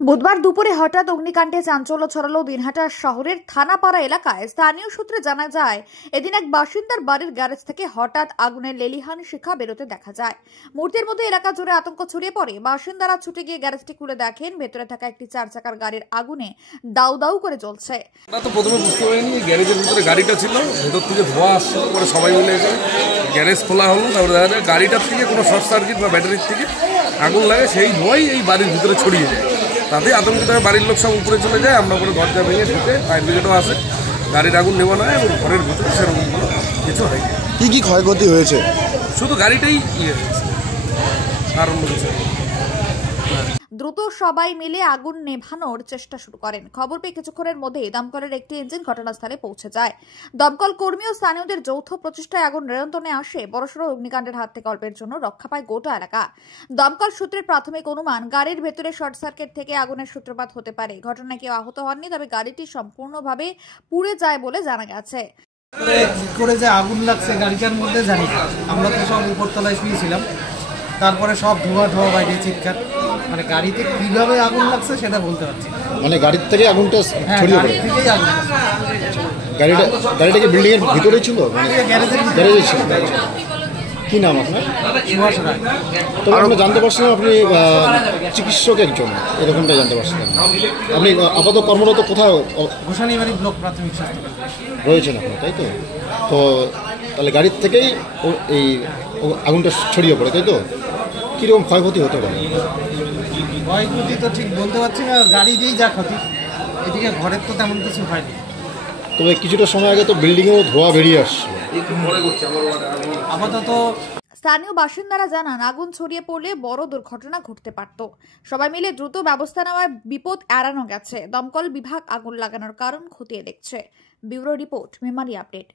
বুধবার দুপুরে হঠাৎ অগ্নিকাণ্ডে চাঞ্চল্য ছড়ালো দিনহাটা শহরের থানাপাড়া এলাকায়। স্থানীয় সূত্রে জানা যায়, এদিন এক বাসিন্দার বাড়ির গ্যারেজ থেকে হঠাৎ আগুনের লেলিহান শিখা বেরোতে দেখা যায়। মুহূর্তের মধ্যে এলাকা জুড়ে আতঙ্ক ছড়িয়ে পড়ে। বাসিন্দারা ছুটে গিয়ে গ্যারেজটি খুলে দেখেন ভেতরে থাকা একটি 4 চাকার গাড়ির আগুনে দাউ দাউ করে জ্বলছে। তো প্রথমে বুঝতে পারিনি গ্যারেজের ভিতরে গাড়িটা ছিল, ভেতর থেকে ধোঁয়া আসছে। পরে সবাই মিলে এসে গ্যারেজ খোলা হলো, তারপরে দেখা যায় গাড়িটার থেকে কোনো শর্ট সার্কিট বা ব্যাটারির থেকে আগুন লাগে, সেই ধোঁয়াই এই বাড়ির ভিতরে ছড়িয়ে যায়। তাতে আতঙ্কিত বাড়ির লোক সব উপরে চলে যায়। আমরা পরে দরজা ভেঙে ঢুকে ফায়ার ব্রিগেডও আসে, গাড়ির আগুন নেওয়া হয় এবং ঘরের ভিতরে সেরকম কিছু হয়নি। কি ক্ষয়ক্ষতি হয়েছে? শুধু গাড়িটাই হয়েছে, কারণ দ্রুত সবাই মিলে আগুন নেভানোর চেষ্টা শুরু করেন। খবর পেয়ে কিছুক্ষণের মধ্যেই দমকলের একটি ইঞ্জিন ঘটনাস্থলে পৌঁছে যায়। দমকল কর্মী ও স্থানীয়দের যৌথ প্রচেষ্টায় আগুন নিয়ন্ত্রণে আসে। বড়সড় অগ্নিকাণ্ডের হাত থেকে অল্পের জন্য রক্ষা পায় গোটা এলাকা। দমকল সূত্রের প্রাথমিক অনুমান, গাড়ির ভেতরে শর্ট সার্কিট থেকে আগুনের সূত্রপাত হতে পারে। ঘটনায় কেউ আহত হননি, তবে গাড়িটি সম্পূর্ণভাবে পুড়ে যায় বলে জানা গেছে। করে যে আগুন লাগছে গাড়িটার মধ্যে জানি, আমরা তো সব উপরতলায় শুয়েছিলাম। তারপরে সব ধোঁয়া বাইরে চিৎকার, মানে গাড়িতে কিভাবে আগুন লাগছে সেটা বলতে পারছি। মানে গাড়ির থেকে আগুনটা ছড়িয়ে পড়ে? থেকেই আগুন। গাড়িটা কি বিল্ডিং এর ভিতরে ছিল? গ্যারেজে ছিল। কি নাম আপনার? সুভাষ রায়। তবে আমরা জানতে পারছিলাম আপনি চিকিৎসক একজন, এরকমটা জানতে পারছিলাম। আপনি আপাতত কর্মরত কোথাও? গোসানিবাড়ি ব্লক প্রাথমিক স্বাস্থ্য রয়েছেন আপনি, তাই তো? তো তাহলে গাড়ির থেকেই এই আগুনটা ছড়িয়ে পড়ে, তাই তো? কীরকম ক্ষয়ক্ষতি হতে পারে? ক্ষয়ক্ষতি তো ঠিক বলতে পারছি না, গাড়ি দিয়েই যা ক্ষতি, এদিকে ঘরের তো তেমন কিছু হয়নি। তবে কিছুটা সময় আগে তো বিল্ডিংয়েও ধোঁয়া বেরিয়ে আসছে। আপাতত স্থানীয় বাসিন্দারা জানান, আগুন ছড়িয়ে পড়লে বড় দুর্ঘটনা ঘটতে পারত। সবাই মিলে দ্রুত ব্যবস্থা নেওয়ায় বিপদ এড়ানো গেছে। দমকল বিভাগ আগুন লাগানোর কারণ খতিয়ে দেখছে। Bureau report, Memari update.